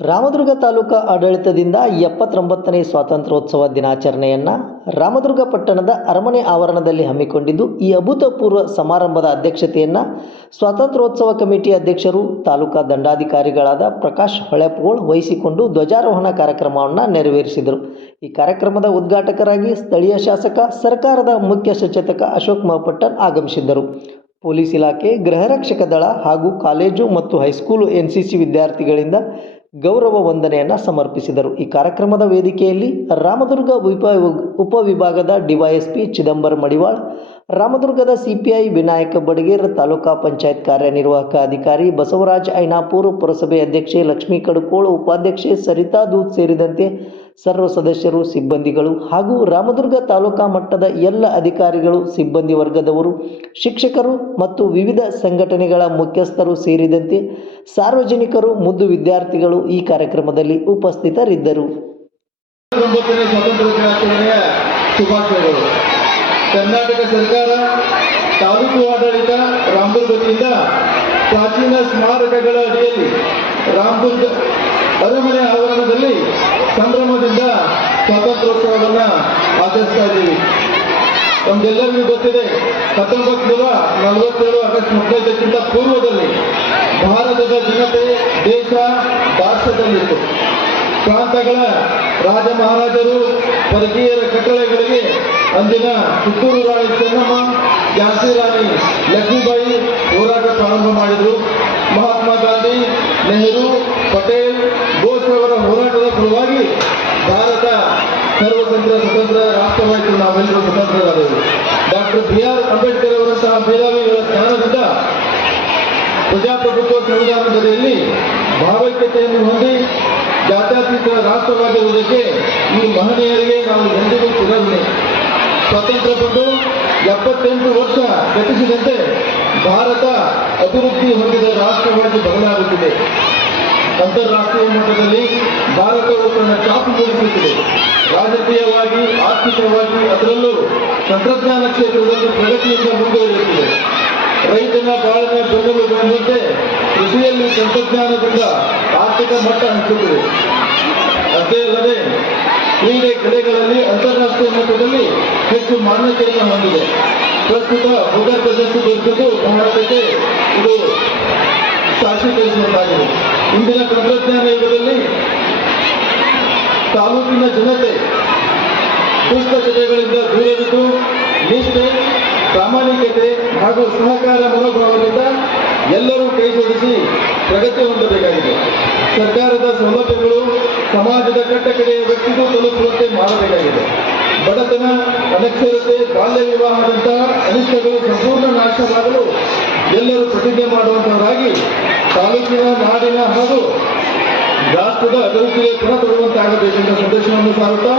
ರಾಮದುರ್ಗ ತಾಲೂಕಾ ಆಡಳಿತದಿಂದ ಎಪ್ಪತ್ತೊಂಬತ್ತನೇ ಸ್ವಾತಂತ್ರ್ಯೋತ್ಸವ ದಿನಾಚರಣೆಯನ್ನು ರಾಮದುರ್ಗ ಪಟ್ಟಣದ ಅರಮನೆ ಆವರಣದಲ್ಲಿ ಹಮ್ಮಿಕೊಂಡಿದ್ದು, ಈ ಅಭೂತಪೂರ್ವ ಸಮಾರಂಭದ ಅಧ್ಯಕ್ಷತೆಯನ್ನು ಸ್ವಾತಂತ್ರ್ಯೋತ್ಸವ ಕಮಿಟಿ ಅಧ್ಯಕ್ಷರು, ತಾಲೂಕಾ ದಂಡಾಧಿಕಾರಿಗಳಾದ ಪ್ರಕಾಶ್ ಹೊಳೆಪೋಳ್ ವಹಿಸಿಕೊಂಡು ಧ್ವಜಾರೋಹಣ ಕಾರ್ಯಕ್ರಮವನ್ನು ನೆರವೇರಿಸಿದರು. ಈ ಕಾರ್ಯಕ್ರಮದ ಉದ್ಘಾಟಕರಾಗಿ ಸ್ಥಳೀಯ ಶಾಸಕ, ಸರ್ಕಾರದ ಮುಖ್ಯ ಸಚೇತಕ ಅಶೋಕ್ ಮಹಪಟ್ಟನ್ ಆಗಮಿಸಿದ್ದರು. ಪೊಲೀಸ್ ಇಲಾಖೆ ಗೃಹರಕ್ಷಕ ದಳ ಹಾಗೂ ಕಾಲೇಜು ಮತ್ತು ಹೈಸ್ಕೂಲು ಎನ್ ಸಿ ಸಿ ವಿದ್ಯಾರ್ಥಿಗಳಿಂದ ಗೌರವ ವಂದನೆಯನ್ನು ಸಮರ್ಪಿಸಿದರು. ಈ ಕಾರ್ಯಕ್ರಮದ ವೇದಿಕೆಯಲ್ಲಿ ರಾಮದುರ್ಗ ಉಪ ಉಪವಿಭಾಗದ ಡಿವೈಎಸ್ಪಿ ಚಿದಂಬರ ಮಡಿವಾಳ್ ರಾಮದುರ್ಗದ ಸಿಪಿಐ ವಿನಾಯಕ ಬಡಗೇರ್ ತಾಲೂಕಾ ಪಂಚಾಯತ್ ಕಾರ್ಯನಿರ್ವಾಹಕ ಅಧಿಕಾರಿ ಬಸವರಾಜ್ ಐನಾಪುರ್ ಪುರಸಭೆ ಅಧ್ಯಕ್ಷೆ ಲಕ್ಷ್ಮೀ ಕಡುಕೋಳು ಉಪಾಧ್ಯಕ್ಷೆ ಸರಿತಾ ದೂತ್ ಸೇರಿದಂತೆ ಸರ್ವ ಸದಸ್ಯರು, ಸಿಬ್ಬಂದಿಗಳು ಹಾಗೂ ರಾಮದುರ್ಗ ತಾಲೂಕಾ ಮಟ್ಟದ ಎಲ್ಲ ಅಧಿಕಾರಿಗಳು, ಸಿಬ್ಬಂದಿ ವರ್ಗದವರು, ಶಿಕ್ಷಕರು ಮತ್ತು ವಿವಿಧ ಸಂಘಟನೆಗಳ ಮುಖ್ಯಸ್ಥರು ಸೇರಿದಂತೆ ಸಾರ್ವಜನಿಕರು, ಮುದ್ದು ವಿದ್ಯಾರ್ಥಿಗಳು ಈ ಕಾರ್ಯಕ್ರಮದಲ್ಲಿ ಉಪಸ್ಥಿತರಿದ್ದರು. ಕರ್ನಾಟಕ ಸರ್ಕಾರ ತಾಲೂಕು ಆಡಳಿತ ರಾಮದುರ್ಗ ವತಿಯಿಂದ ಪ್ರಾಚೀನ ಸ್ಮಾರಕಗಳ ಅಡಿಯಲ್ಲಿ ರಾಮದುರ್ಗ ಅರಮನೆ ಆವರಣದಲ್ಲಿ ಸಂಭ್ರಮದಿಂದ ಸ್ವಾತಂತ್ರ್ಯೋತ್ಸವವನ್ನು ಆಚರಿಸ್ತಾ ಇದ್ದೀವಿ. ನಮ್ಗೆಲ್ಲರಿಗೂ ಗೊತ್ತಿದೆ ಹತ್ತೊಂಬತ್ತು ನೂರ ನಲವತ್ತೇಳು ಆಗಸ್ಟ್ ಹದಿನೈದಕ್ಕಿಂತ ಪೂರ್ವದಲ್ಲಿ ಭಾರತದ ಜನತೆ ದೇಶ ದಾಸ್ಯದಲ್ಲಿತ್ತು ಪ್ರಾಂತಗಳ ರಾಜ ಮಹಾರಾಜರು ಪರಕೀಯರ ಕಟ್ಟಳೆಗಳಿಗೆ ಅಂದಿನ ಕಿತ್ತೂರು ರಾಣಿ ಚೆನ್ನಮ್ಮ ಝಾನ್ಸಿ ರಾಣಿ ಲಕ್ಷ್ಮೀಬಾಯಿ ಹೋರಾಟ ಪ್ರಾರಂಭ ಮಾಡಿದರು. ಮಹಾತ್ಮ ಗಾಂಧಿ, ನೆಹರು, ಪಟೇಲ್, ಬೋಸ್ ಅವರ ಹೋರಾಟದ ಫಲವಾಗಿ ಭಾರತ ಸರ್ವತಂತ್ರ ಸ್ವತಂತ್ರ ರಾಷ್ಟ್ರವಾಯಿತು. ನಾವೆಲ್ಲರೂ ಸ್ವತಂತ್ರರಾದೆವು. ಡಾಕ್ಟರ್ ಬಿ ಆರ್ ಅಂಬೇಡ್ಕರ್ ಅವರಂತಹ ಮೇಧಾವಿಗಳ ಸ್ಥಾನದಿಂದ ಪ್ರಜಾಪ್ರಭುತ್ವ ಸಂವಿಧಾನದಲ್ಲಿ ಭಾವೈಕ್ಯತೆಯನ್ನು ಹೊಂದಿ ಜಾತ್ಯತೀತ ರಾಷ್ಟ್ರವಾಗಿರುವುದಕ್ಕೆ ಈ ಮಹನೀಯರಿಗೆ ನಾವು ಎಂದಿಗೂ ಚಿರಋಣಿ ಸ್ವಾತಂತ್ರ್ಯ ಬಂದು ಎಪ್ಪತ್ತೆಂಟು ವರ್ಷ ಗತಿಸಿದಂತೆ ಭಾರತ ಅಭಿವೃದ್ಧಿ ಹೊಂದಿದ ರಾಷ್ಟ್ರವಾಗಿ ಬದಲಾಗುತ್ತಿದೆ. ಅಂತಾರಾಷ್ಟ್ರೀಯ ಮಟ್ಟದಲ್ಲಿ ಭಾರತವು ತನ್ನ ಚಾಪು ಮೂಡಿಸುತ್ತಿದೆ ರಾಜಕೀಯವಾಗಿ, ಆರ್ಥಿಕವಾಗಿ ಅದರಲ್ಲೂ ತಂತ್ರಜ್ಞಾನ ಕ್ಷೇತ್ರದಲ್ಲಿ ಪ್ರಗತಿಯಿಂದ ತಂತ್ರಜ್ಞಾನದಿಂದ ಆರ್ಥಿಕ ಮಟ್ಟ ಹಂಚುತ್ತಿದೆ ಅದೇ ಅಲ್ಲದೆ ಕ್ರೀಡೆ ಕ್ರೀಡೆಗಳಲ್ಲಿ ಅಂತಾರಾಷ್ಟ್ರೀಯ ಮಟ್ಟದಲ್ಲಿ ಹೆಚ್ಚು ಮಾನ್ಯತೆಯನ್ನು ಹೊಂದಿದೆ. ಪ್ರಸ್ತುತ ಬುಧರ್ ಪ್ರಶಸ್ತಿ ದೊರೆತಿದ್ದು ಭಾರತಕ್ಕೆ ಇದು ಸಾಕ್ಷೀಕರಿಸುವಂತಾಗಿದೆ. ಇಂದಿನ ತಂತ್ರಜ್ಞಾನ ಯುಗದಲ್ಲಿ ತಾಲೂಕಿನ ಜನತೆ ದುಷ್ಟಚಟೆಗಳಿಂದ ದೂರವಿದ್ದು, ನಿಷ್ಠೆ, ಪ್ರಾಮಾಣಿಕತೆ ಹಾಗೂ ಸಹಕಾರ ಮನೋಭಾವದಿಂದ ಎಲ್ಲರೂ ಕೈ ಜೋಡಿಸಿ ಪ್ರಗತಿ ಹೊಂದಬೇಕಾಗಿದೆ. ಸರ್ಕಾರದ ಸೌಲಭ್ಯಗಳು ಸಮಾಜದ ಕಟ್ಟಕಡೆಯ ವ್ಯಕ್ತಿಗೂ ತಲುಪುವಂತೆ ಮಾಡಬೇಕಾಗಿದೆ. ಬಡತನ, ಅನಕ್ಷರತೆ, ಬಾಲ್ಯ ವಿವಾಹದಂತಹ ಅನಿಷ್ಟಗಳು ಸಂಪೂರ್ಣ ನಾಶವಾಗಲು ಎಲ್ಲರೂ ಪ್ರತಿಜ್ಞೆ ಮಾಡುವಂತಹವರಾಗಿ ತಾಲೂಕಿನ, ನಾಡಿನ ಹಾಗೂ ರಾಷ್ಟ್ರದ ಅಭಿವೃದ್ಧಿಗೆ ಪುನಃ ತೊಡಗುವಂತಾಗಬೇಕೆಂಬ ಸಂದೇಶವನ್ನು ಸಾರುತ್ತಾ